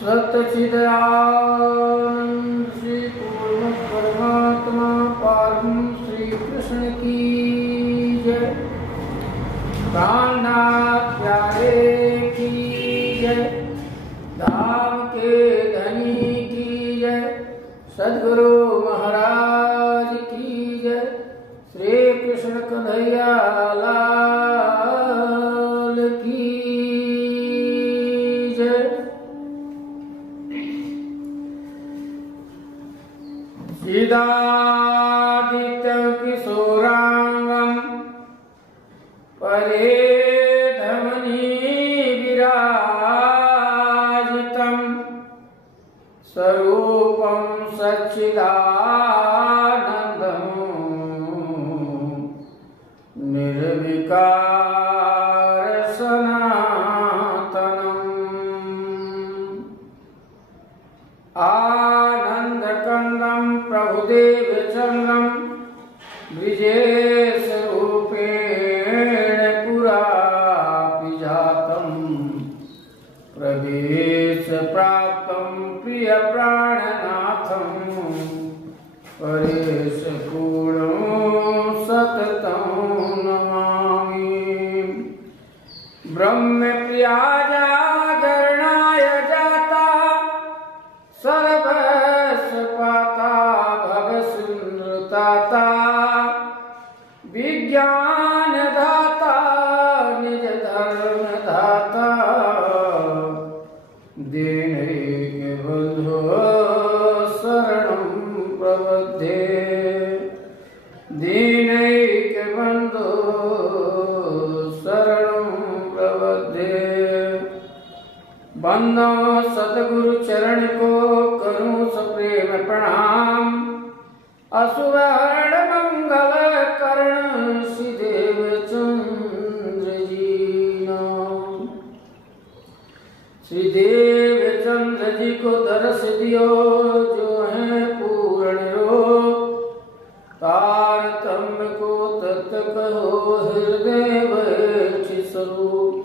सच्चिदानंद श्री पूर्ण परमात्मा परम श्री कृष्ण की जय। प्राणनाथ प्यारे की जय। धाम के धनी की जय। सद्गुरु महाराज की जय। श्री कृष्ण कन्हैया लाल की जय। चिदादित्य किशोरांगं परेधमनी विराजितं स्वरूपं सच्चिदानन्दं निर्विकार सनातनम् आनन्दकन्दं प्रभुदेवचन्द्रं ब्रिजेशरूपेण पुरापि जातं प्रवेशप्राप्तं प्रियप्राणनाथं परेशपूर्णं सततं नमामि। ब्रह्मप्रियाया गणाय जाता सर्वस्वपाता भवसुनृताता विज्ञानदाता निज धर्मदाता दीनैकबन्धो शरणं प्रपद्ये दीनैकबन्धो शरणं प्रपद्ये। बंदो सतगुरु चरण को करूं सप्रेम प्रणाम। असुवर्ण मंगल करण श्री देवचंद्र जी नाम। श्री देवचंद्र जी को दर्श दियो जो है पूर्ण रोग। तारतम्य को तत् कहो हृदय बैठी स्वरूप।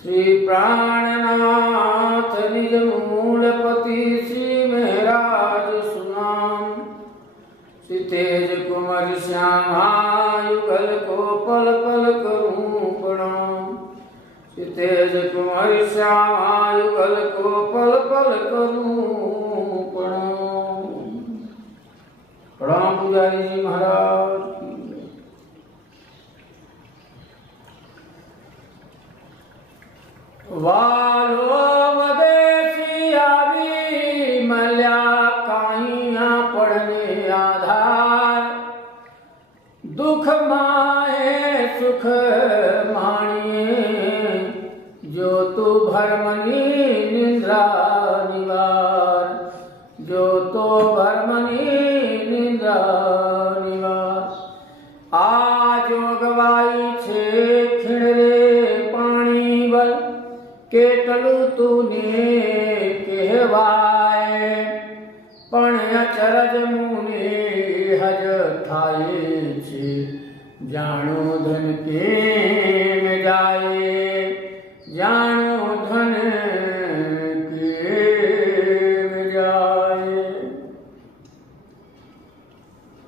श्री प्राणनाथ निज मूलपति श्री महराज सुनाम। श्री तेज कुमार श्यामायुगल को पल पल करूं प्रणाम। श्री तेज कुमार श्यामायुगल को पल पल करूं प्रणाम। प्रणाम पुजारी जी महाराज। वालो वदेशी आवी मल्या काहिया पढ़ने आधार। दुख माए सुख मानिए जो तू भरमनी निंद्रा निवार। जो तो भरमनी निंद्रा निवार। आज गवाई छे खिणरे पानी बल केटलू तूने कहवाए। पण अचरज मुने हज थाये छे जानो धन के में जाए। जानो धन के में जाए।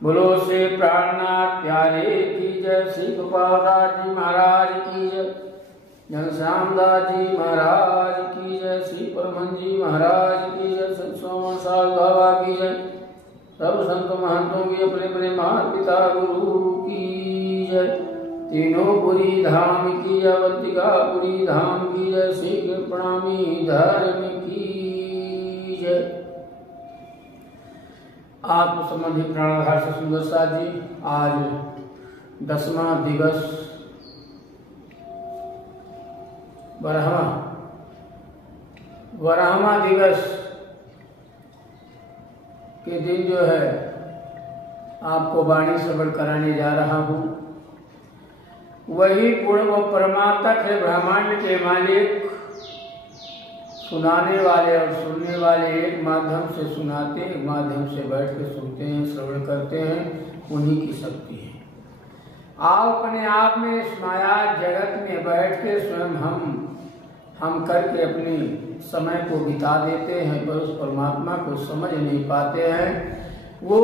बोलो श्री प्राणनाथ प्यारे की जय। श्री गोपालदास जी महाराज की जय। घनश्यामदास जी महाराज की जय। श्री परमहंस जी महाराज की जय। सोमन साल बाबा की जय। सब संत महंतों की अपने अपने महान पिता गुरु की जय। तीनों पुरी धाम की अवंतिकापुरी धाम की जय। श्री प्रणामी धर्म की जय। आत्म संबंधी प्राणाधार से सुंदर साथ जी आज 10वां दिवस बरहमा दिवस के दिन जो है आपको वाणी श्रवण कराने जा रहा हूँ। वही पूर्ण व परमात्मा है ब्रह्मांड के मालिक। सुनाने वाले और सुनने वाले एक माध्यम से सुनाते हैं, एक माध्यम से बैठ के सुनते हैं, श्रवण करते हैं। उन्हीं की शक्ति है। आप अपने आप में इस माया जगत में बैठ के स्वयं हम हम करके अपने समय को बिता देते हैं, पर उस परमात्मा को समझ नहीं पाते हैं। वो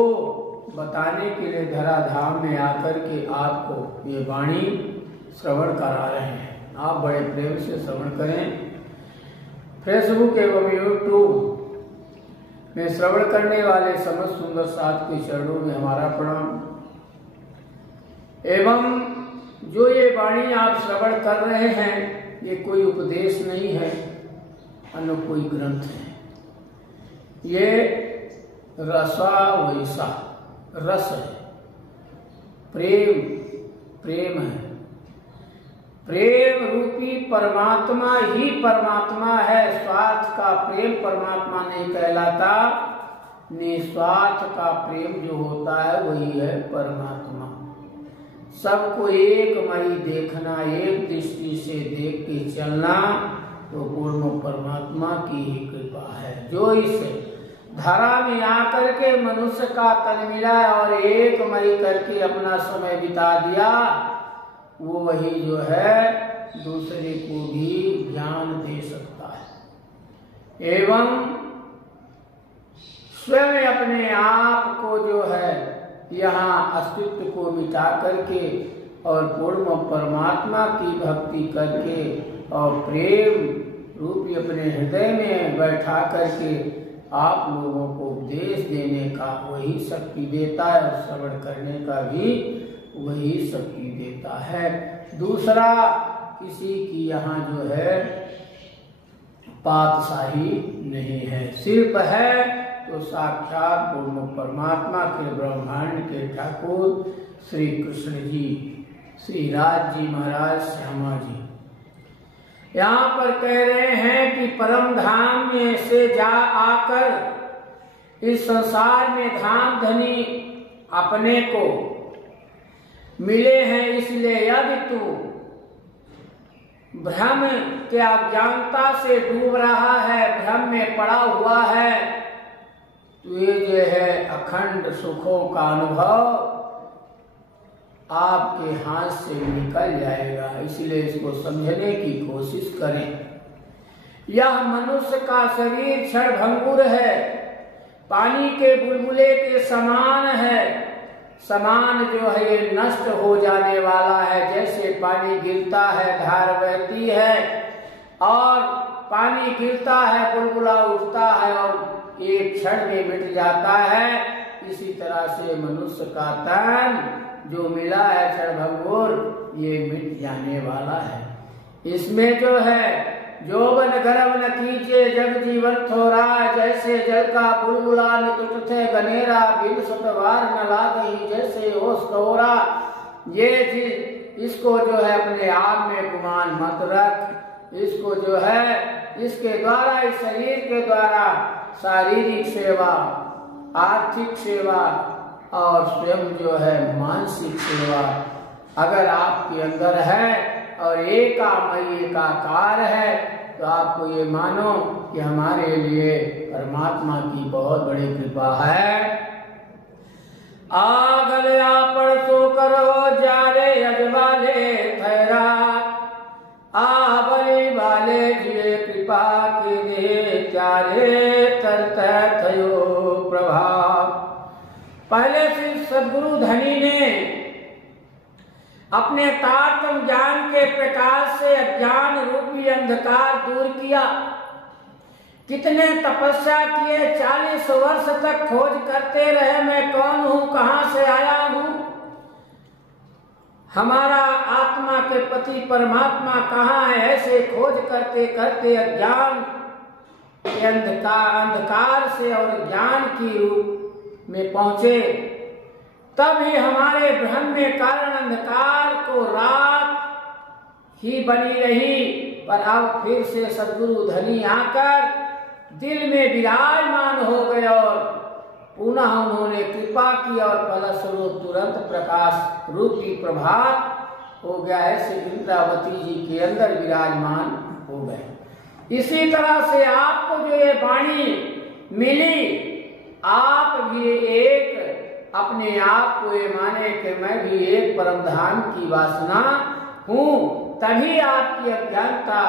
बताने के लिए धराधाम में आकर के आपको ये वाणी श्रवण करा रहे हैं। आप बड़े प्रेम से श्रवण करें। फेसबुक एवं यूट्यूब में श्रवण करने वाले समस्त सुंदर साथ के चरणों में हमारा प्रणाम। एवं जो ये वाणी आप श्रवण कर रहे हैं, ये कोई उपदेश नहीं है, अन्य कोई ग्रंथ है। ये रसा वैसा रस है, प्रेम है। प्रेम रूपी परमात्मा ही परमात्मा है। स्वार्थ का प्रेम परमात्मा नहीं कहलाता, निस्वार्थ का प्रेम जो होता है वही है परमात्मा। सबको एक मई देखना, एक दृष्टि से देख के चलना, तो पूर्ण परमात्मा की ही कृपा है। जो इस धरा में आकर के मनुष्य का तन मिला और एक मई करके अपना समय बिता दिया, वो वही जो है दूसरे को भी ज्ञान दे सकता है एवं स्वयं अपने आप को जो है यहाँ अस्तित्व को मिटा करके और पूर्ण परमात्मा की भक्ति करके और प्रेम रूपी अपने हृदय में बैठा करके आप लोगों को उपदेश देने का वही शक्ति देता है और श्रवण करने का भी वही शक्ति देता है। दूसरा किसी की यहाँ जो है पातशाही नहीं है। सिर्फ है तो साक्षात पूर्ण परमात्मा के ब्रह्मांड के ठाकुर श्री कृष्ण जी, श्री राज जी महाराज, श्यामा जी यहाँ पर कह रहे हैं कि परम धाम में से जा आकर इस संसार में धाम धनी अपने को मिले हैं। इसलिए यदि तू भ्रम के अज्ञानता से डूब रहा है, भ्रम में पड़ा हुआ है, तो ये जो है अखंड सुखों का अनुभव आपके हाथ से निकल जाएगा। इसलिए इसको समझने की कोशिश करें। यह मनुष्य का शरीर क्षणभंगुर है, पानी के बुलबुले के समान है। समान जो है ये नष्ट हो जाने वाला है। जैसे पानी गिरता है, धार बहती है और पानी गिरता है, बुलबुला उठता है और एक क्षण में मिट जाता है। इसी तरह से मनुष्य का तन जो मिला है क्षणभंगुर, ये मिट जाने वाला है। इसमें जो है जोबन गर्भ न कीजिए जग जीवन थोड़ा, जैसे जल का बुलबुला न टूटे गनेरा, बिन सतवार न लागई जैसे ओस कौरा। ये चीज इसको जो है अपने आप में गुमान मत रख। इसको जो है इसके द्वारा, इस शरीर के द्वारा शारीरिक सेवा, आर्थिक सेवा और स्वयं जो है मानसिक सेवा अगर आपके अंदर है और एकामय एकाकार है, तो आपको ये मानो कि हमारे लिए परमात्मा की बहुत बड़ी कृपा है। आगल्या परसो करो जारे अजवाले ठहरा, आबली वाले जिए कृपा के दे त्यारे तरत थयो प्रभाव। पहले से सद्गुरु धनी ने अपने तारतम ज्ञान के प्रकाश से अज्ञान रूपी अंधकार दूर किया। कितने तपस्या किए, 40 वर्ष तक खोज करते रहे, मैं कौन हूँ, कहाँ से आया हूँ, हमारा आत्मा के पति परमात्मा कहाँ है। ऐसे खोज करते करते अज्ञान के अंधकार से और ज्ञान की रूप में पहुंचे। तब ही हमारे भ्रम में कारण अंधकार को रात ही बनी रही, पर अब फिर से सद्गुरु धनी आकर दिल में विराजमान हो गए और पुनः उन्होंने कृपा की और फलस्वरूप तुरंत प्रकाश रूपी प्रभात हो गया। ऐसे इंद्रावती जी के अंदर विराजमान हो गए। इसी तरह से आपको जो ये वाणी मिली, आप भी एक अपने आप को ये माने कि मैं भी एक परम धाम की वासना हूँ, तभी आपकी अज्ञानता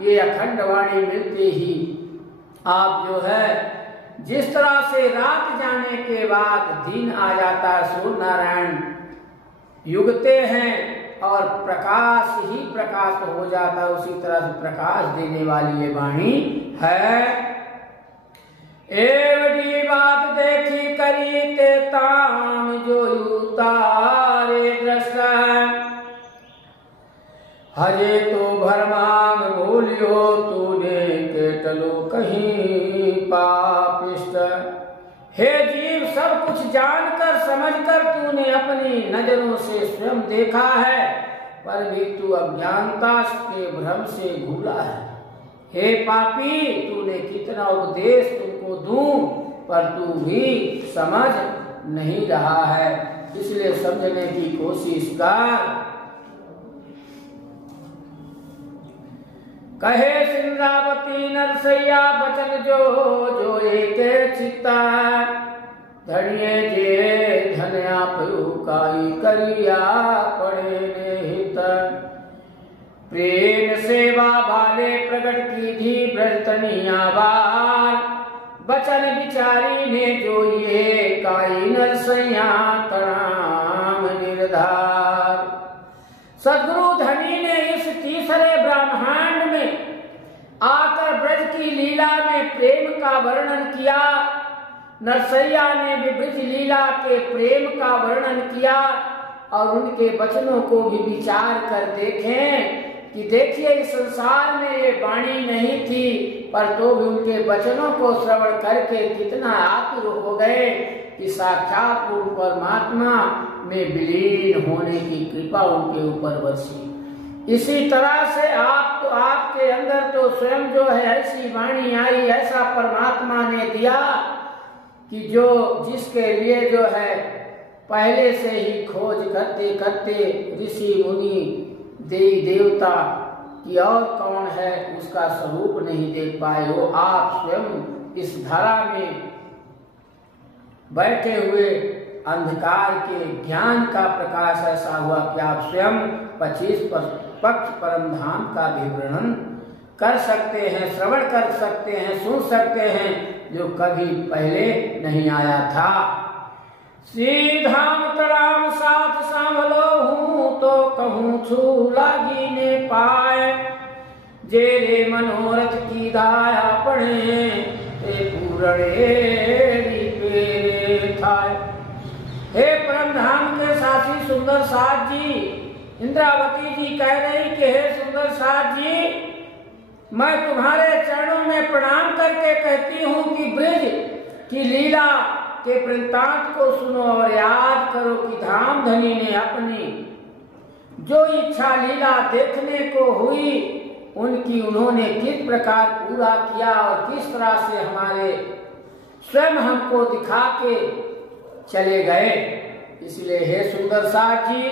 ये अखंड वाणी मिलते ही आप जो है जिस तरह से रात जाने के बाद दिन आ जाता है, सूर्य नारायण युगते हैं और प्रकाश ही प्रकाश हो जाता है, उसी तरह से प्रकाश देने वाली ये वाणी है। एवडी बात देखी करी ते ताम जो उतारे दृष्टा, हजे तो भरमांग भूलियो तूने केटलो कहीं पापिष्ट। हे जीव, सब कुछ जानकर समझकर तूने अपनी नजरों से स्वयं देखा है, पर भी तू अज्ञानता के भ्रम से भूला है। हे पापी, तूने कितना उपदेश तुमको दूं, पर तू भी समझ नहीं रहा है, इसलिए समझने की कोशिश कर। कहे सिंद्रावती नरसैया बचन जो जो एक चित्ता, धनिये जे धन्या पयुकाई करिया पड़े हित। प्रेम सेवा भाले प्रगट की धी ब्रजतनिया बार, बचन बिचारी ने जो ये काई नरसैया तणाम निर्धार। सदगुरु धनी ने इस तीसरे ब्रह्मांड में आकर ब्रज की लीला में प्रेम का वर्णन किया। नरसैया ने भी ब्रज लीला के प्रेम का वर्णन किया और उनके वचनों को भी विचार कर देखें कि देखिए इस संसार में ये वाणी नहीं थी, पर तो भी उनके वचनों को श्रवण करके कितना आतुर हो गए कि साक्षात पूर्ण परमात्मा में विलीन होने की कृपा उनके ऊपर बरसी। इसी तरह से आप तो आपके अंदर तो स्वयं जो है ऐसी वाणी आई, ऐसा परमात्मा ने दिया कि जो जिसके लिए जो है पहले से ही खोज करते करते ऋषि मुनि देवी देवता की और कौन है उसका स्वरूप नहीं देख पाए, वो आप स्वयं इस धरा में बैठे हुए अंधकार के ज्ञान का प्रकाश ऐसा हुआ कि आप स्वयं 25 पक्ष परम धाम का भी वर्णन कर सकते हैं, श्रवण कर सकते हैं, सुन सकते हैं, जो कभी पहले नहीं आया था। सीधाम तड़ाम साथ सांभलो हूँ तो कहूँ छू लागी ने पाए, जेरे मनोरथ की दाया पढ़े ते पूरणे थाए। हे परम धाम के साथी सुंदर साथ जी, इंद्रावती जी कह रही कि हे सुंदर साथ जी, मैं तुम्हारे चरणों में प्रणाम करके कहती हूँ कि ब्रज की लीला के वृत्तांत को सुनो और याद करो कि धाम धनी ने अपनी जो इच्छा लीला देखने को हुई उनकी उन्होंने किस प्रकार पूरा किया और किस तरह से हमारे स्वयं हमको दिखा के चले गए। इसलिए हे सुंदर साथ जी,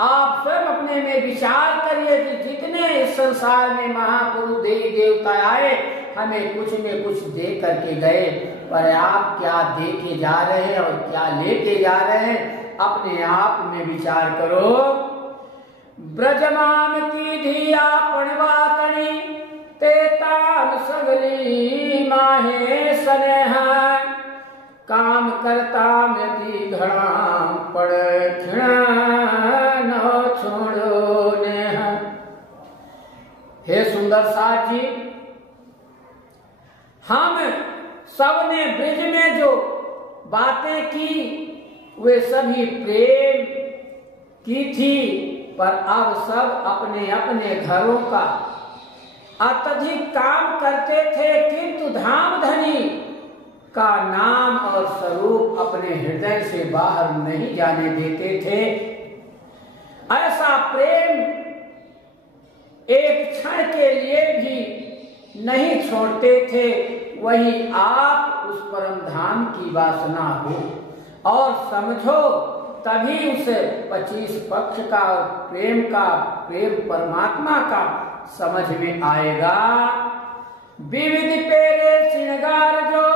आप स्वयं अपने में विचार करिए कि जितने इस संसार में महापुरुष देवी देवता आए हमें कुछ में कुछ दे करके गए, पर आप क्या दे के जा रहे हैं और क्या लेके जा रहे हैं, अपने आप में विचार करो। ब्रजमान की धिया पणवातनी ते ताम सगली माहे स्नेह, काम करता मेरी घड़ा पड़े न छोड़ो नेह। हे सुंदर साथ जी, हम सबने ब्रज में जो बातें की वे सभी प्रेम की थी, पर अब सब अपने अपने घरों का अत्यधिक काम करते थे, किंतु धाम धनी का नाम और स्वरूप अपने हृदय से बाहर नहीं जाने देते थे। ऐसा प्रेम एक क्षण के लिए भी नहीं छोड़ते थे। वही आप उस परम धाम की वासना हो और समझो, तभी उस 25 पक्ष का प्रेम परमात्मा का समझ में आएगा। विविध पेरे श्रृंगार जो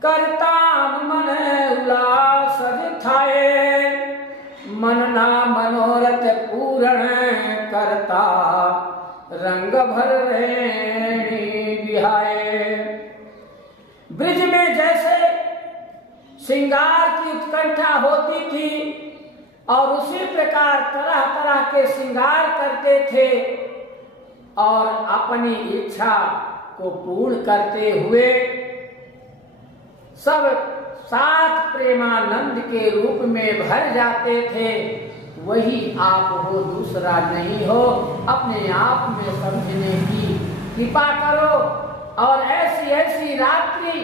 करता मन उल्लास थाए, मन ना मनोरथ पूर्ण करता रंग रंग भर रेणी बिहाए। ब्रिज में जैसे श्रृंगार की उत्कंठा होती थी और उसी प्रकार तरह तरह के श्रृंगार करते थे और अपनी इच्छा को पूर्ण करते हुए सब साथ प्रेमानंद के रूप में भर जाते थे। वही आप हो, दूसरा नहीं हो। अपने आप में समझने की कृपा करो। और ऐसी ऐसी रात्रि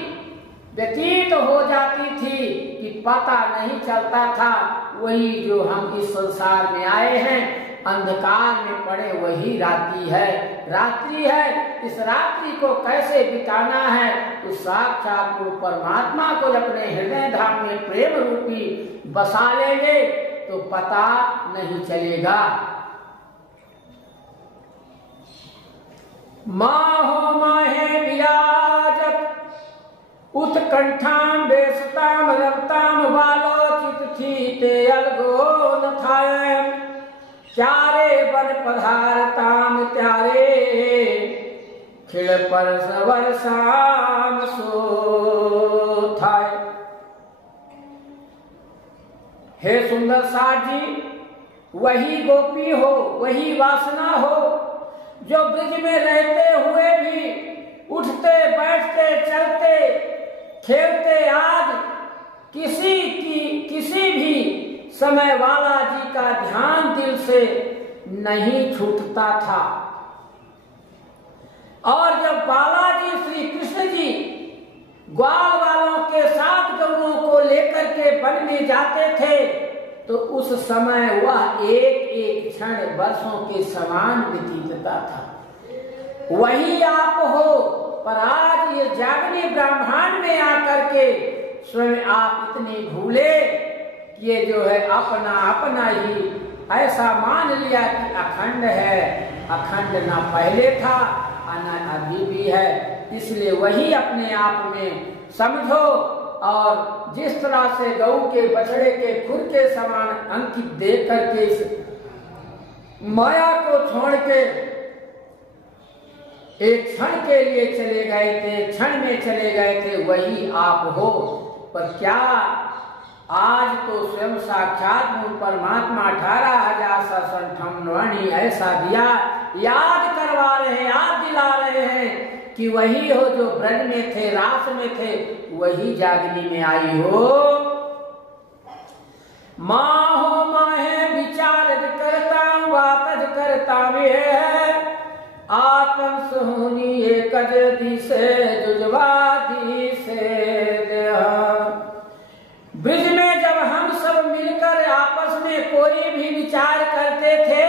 व्यतीत हो जाती थी कि पता नहीं चलता था। वही जो हम इस संसार में आए हैं, अंधकार में पड़े वही रात्रि है। इस रात्रि को कैसे बिताना है, तो साक्षात परमात्मा को अपने हृदय धाम में प्रेम रूपी बसा लेंगे तो पता नहीं चलेगा। माहो माहे विराजत उत्कंठाम बेसताम रवताम बालोचित थी ते अलगो न थाए। चारे बन पधारताम त्यारे खिल पर सवर शाम सो थाए। हे सुंदर साथ जी, वही गोपी हो, वही वासना हो जो ब्रिज में रहते हुए भी उठते बैठते चलते खेलते आज किसी भी समय बाला जी का ध्यान दिल से नहीं छूटता था। और जब बालाजी श्री कृष्ण जी ग्वाल वालों के साथ गौओं को लेकर के वन में जाते थे तो उस समय वह एक एक क्षण वर्षों के समान व्यतीतता था। वही आप हो, पर आज ये जागने ब्रह्मांड में आकर के स्वयं आप इतने भूले कि ये जो है अपना अपना ही ऐसा मान लिया कि अखंड है। अखंड ना पहले था ना अभी भी है। इसलिए वही अपने आप में समझो और जिस तरह से गऊ के बछड़े के खुर के समान अंकित देख करके इस माया को छोड़ के एक क्षण के लिए चले गए थे, क्षण में चले गए थे, वही आप हो। पर क्या आज तो स्वयं साक्षात मूल परमात्मा 18,000 वाणी ऐसा दिया, याद करवा रहे हैं, याद दिला रहे हैं कि वही हो जो ब्रज में थे, रास में थे, वही जागनी में आई हो। माहो माहे विचार करता बात करता में आत्म सोनी एक दिशे जुजवादी से ब्रिज में जब हम सब मिलकर आपस में कोई भी विचार करते थे,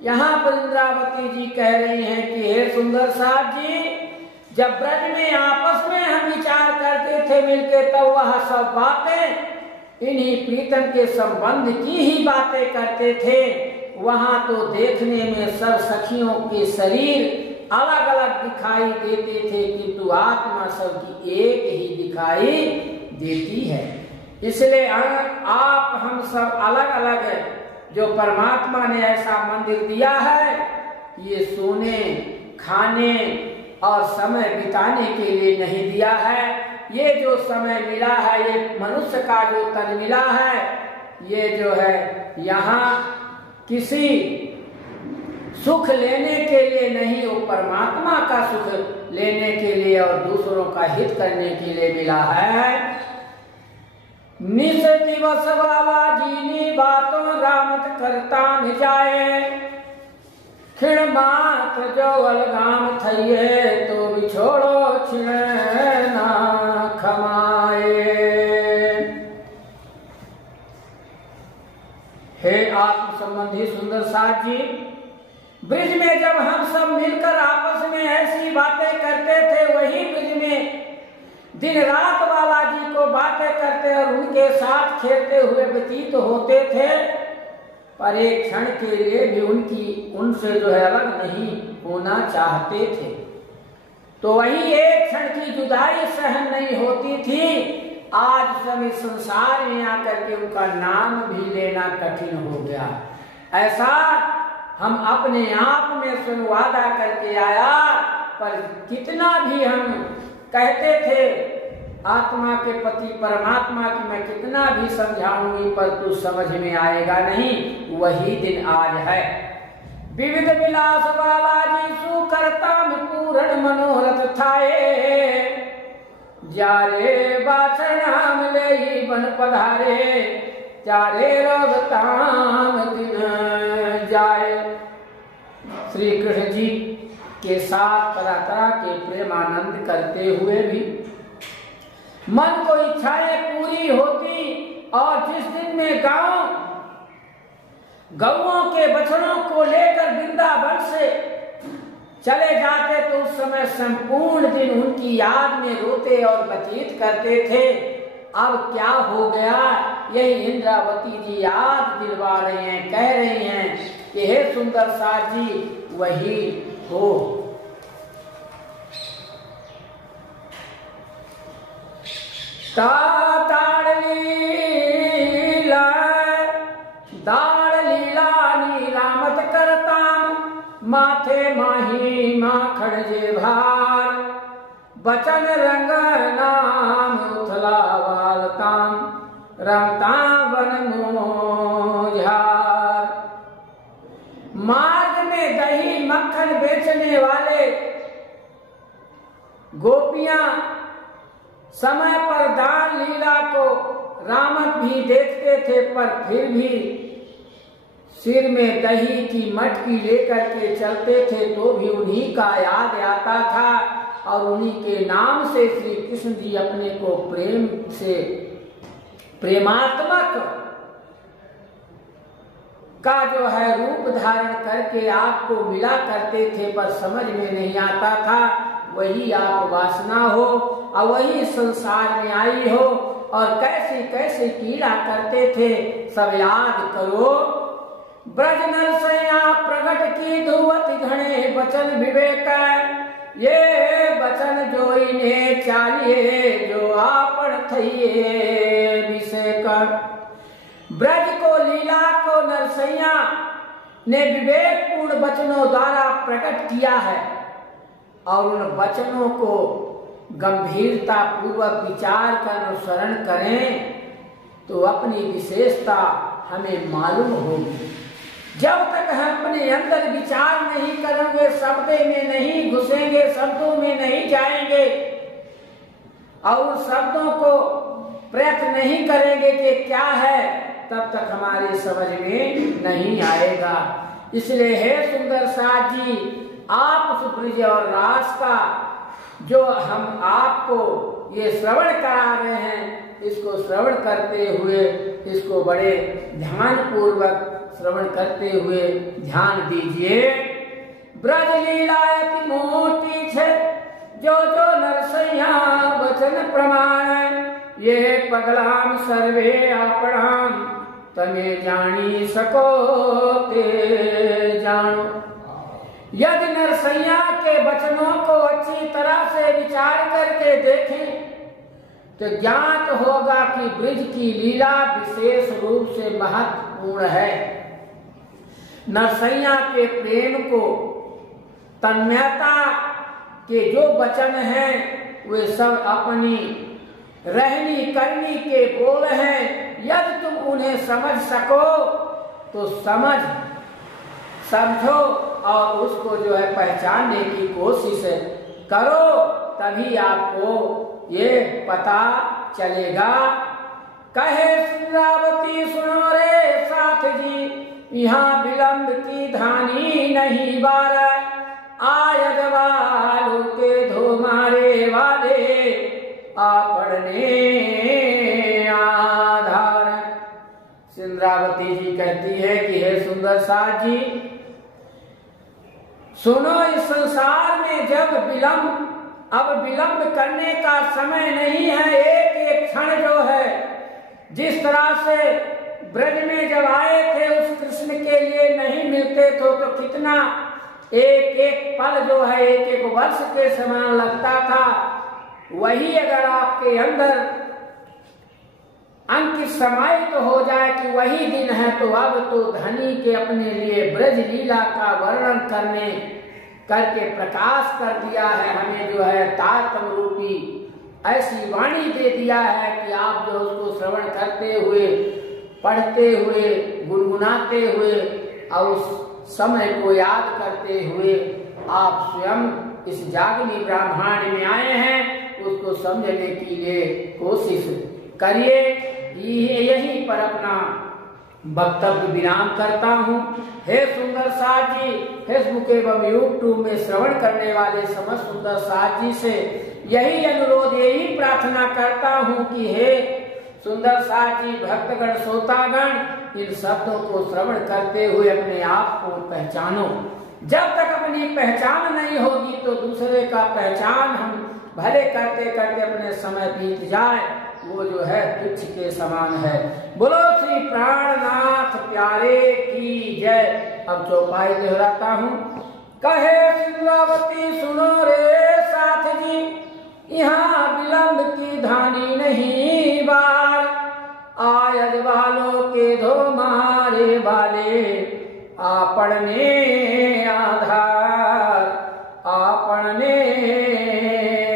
यहाँ पर इंद्रावती जी कह रही हैं कि हे सुंदर साथ जी, जब ब्रज में आपस में हम विचार करते थे मिलके, तब वह सब बातें इन्हीं प्रीतम के संबंध की ही बातें करते थे। वहां तो देखने में सब सखियों के शरीर अलग अलग दिखाई देते थे, किंतु आत्मा सबकी एक ही दिखाई देती है। इसलिए आप हम सब अलग अलग है। जो परमात्मा ने ऐसा मंदिर दिया है, ये सोने खाने और समय बिताने के लिए नहीं दिया है। ये जो समय मिला है, ये मनुष्य का जो तन मिला है, ये जो है यहाँ किसी सुख लेने के लिए नहीं, वो परमात्मा का सुख लेने के लिए और दूसरों का हित करने के लिए मिला है। निस दिवस वाला जीनी बातों रामत करता न जाए, खिण मात जो अलगाम थइए तो बिछोड़ो छिण ना खमाए। हे आत्म संबंधी सुंदर साथ जी, ब्रिज में जब हम सब मिलकर आपस में ऐसी बातें करते थे, वही ब्रिज में दिन रात बालाजी को बातें करते और उनके साथ खेलते हुए व्यतीत होते थे। पर एक क्षण के लिए भी उनसे जो है अलग नहीं होना चाहते थे। तो वही एक क्षण की जुदाई सहन नहीं होती थी। आज सभी संसार में आकर के उनका नाम भी लेना कठिन हो गया। ऐसा हम अपने आप में स्वयं वादा करके आया, पर कितना भी हम कहते थे आत्मा के पति परमात्मा की मैं कितना भी समझाऊंगी पर तू समझ में आएगा नहीं, वही दिन आज है। विविध विलास बालाजी सु करता में पूर्ण मनोरथ थाए, जारे बाछनाम ले ही बन पधारे, चारे रोगताम दिन जाए। श्री कृष्ण जी के साथ तरह तरह के प्रेमानंद करते हुए भी मन को इच्छाएं पूरी होती, और जिस दिन में गौओं के बछड़ों को लेकर वृंदावन से चले जाते तो उस समय संपूर्ण दिन उनकी याद में रोते और व्यतीत करते थे। अब क्या हो गया, यही इंद्रावती जी याद दिलवा रहे हैं, कह रही हैं कि हे सुंदर साथ जी वही हो। दाड़ लीला नीलामत करताम, माथे माही माखड़ जे भार, बचन रंग नाम उथला वालताम, रमता वन मोझार। मार्ग में दही मक्खन बेचने वाले गोपियां समय पर दान लीला को रामक भी देखते थे, पर फिर भी सिर में दही की मटकी लेकर के चलते थे तो भी उन्हीं का याद आता था, और उन्हीं के नाम से श्री कृष्ण जी अपने को प्रेम से प्रेमात्मक का जो है रूप धारण करके आपको मिला करते थे, पर समझ में नहीं आता था वही आप वासना हो और वही संसार में आई हो, और कैसे कैसे कीड़ा करते थे सब याद करो। ब्रज नरसैया प्रगट की धुवत घने बचन विवेक, ये बचन जो इन्हें चाहिए जो आपन थइए विषेक। ब्रज को लीला को नरसैया ने विवेक पूर्ण वचनों द्वारा प्रकट किया है, और उन वचनों को गंभीरता पूर्वक विचार कर अनुसरण करें तो अपनी विशेषता हमें मालूम होगी। जब तक हम अपने अंदर विचार नहीं करेंगे, शब्दे में नहीं घुसेंगे, शब्दों में नहीं जाएंगे और शब्दों को प्रयत्न नहीं करेंगे कि क्या है, तब तक हमारे समझ में नहीं आएगा। इसलिए हे सुंदर साथ जी, आप उस ब्रज और रास का जो हम आपको ये श्रवण करा रहे हैं, इसको श्रवण करते हुए इसको बड़े ध्यान पूर्वक श्रवण करते हुए ध्यान दीजिए। ब्रज लीला अति मोटी छे, जो जो नरसैया वचन प्रमाण, ये पगलाम सर्वे आपणाम, तने जानी सको ते जानो। यदि नरसैया के वचनों को अच्छी तरह से विचार करके देखें तो ज्ञात होगा कि ब्रज की लीला विशेष रूप से महत्वपूर्ण है। नरसैया के प्रेम को तन्मयता के जो वचन हैं वे सब अपनी रहनी करनी के बोल हैं। यदि तुम उन्हें समझ सको तो समझो और उसको जो है पहचानने की कोशिश करो, तभी आपको ये पता चलेगा। कहे इंद्रावती सुनो रे साथ जी, यहाँ विलंब की धानी नहीं बार, आयद वालों के धो मारे वाले आपने आधार। इंद्रावती जी कहती है कि हे सुंदर साथ जी सुनो, इस संसार में जब अब विलंब करने का समय नहीं है। एक एक क्षण जो है, जिस तरह से ब्रज में जब आए थे उस कृष्ण के लिए नहीं मिलते थे तो कितना एक एक पल जो है एक एक वर्ष के समान लगता था। वही अगर आपके अंदर अंकित समाहित तो हो जाए कि वही दिन है, तो अब तो धनी के अपने लिए ब्रज लीला का वर्णन करके प्रकाश कर दिया है। हमें जो है तारतम रूपी ऐसी वाणी दे दिया है कि आप जो उसको श्रवण करते हुए, पढ़ते हुए, गुनगुनाते हुए और उस समय को याद करते हुए आप स्वयं इस जागनी ब्राह्मण में आए हैं, उसको समझने की लिए कोशिश करिए। यही पर अपना वक्तव्य विराम करता हूँ। हे सुंदर साथ जी, फेसबुक एवं यूट्यूब में श्रवण करने वाले समस्त सुंदर साथ जी से यही अनुरोध, यही प्रार्थना करता हूँ कि हे सुंदर साथ जी, भक्तगण, श्रोतागण, इन शब्दों को श्रवण करते हुए अपने आप को पहचानो। जब तक अपनी पहचान नहीं होगी तो दूसरे का पहचान हम भले करते करते अपने समय बीत जाए, वो जो है तुच्छ के समान है। बोलो श्री प्राणनाथ प्यारे की जय। अब चौपाई दोहराता हूँ। कहे इंद्रावती सुनो रे साथ जी, यहाँ विलंब की धानी नहीं बार, आयद वालों के धो मारे वाले, आपने आधार, आपने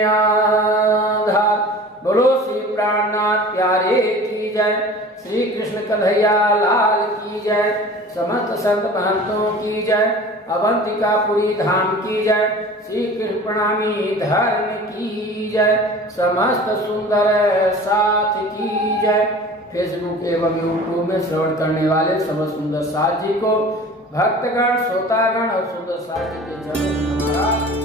आधार। बोलो श्री प्राणनाथ प्यारे की जय, श्री कृष्ण कन्हैया लाल की जय, समस्त संत महंतों की जय, अवंतिकापुरी धाम की जय, श्री कृष्ण प्रणामी धर्म की जय, समस्त सुंदर साथ की जय। फेसबुक एवं यूट्यूब में श्रवण करने वाले समस्त सुंदर साथ जी को, भक्तगण, श्रोतागण और सुंदर साथ जी के जन्म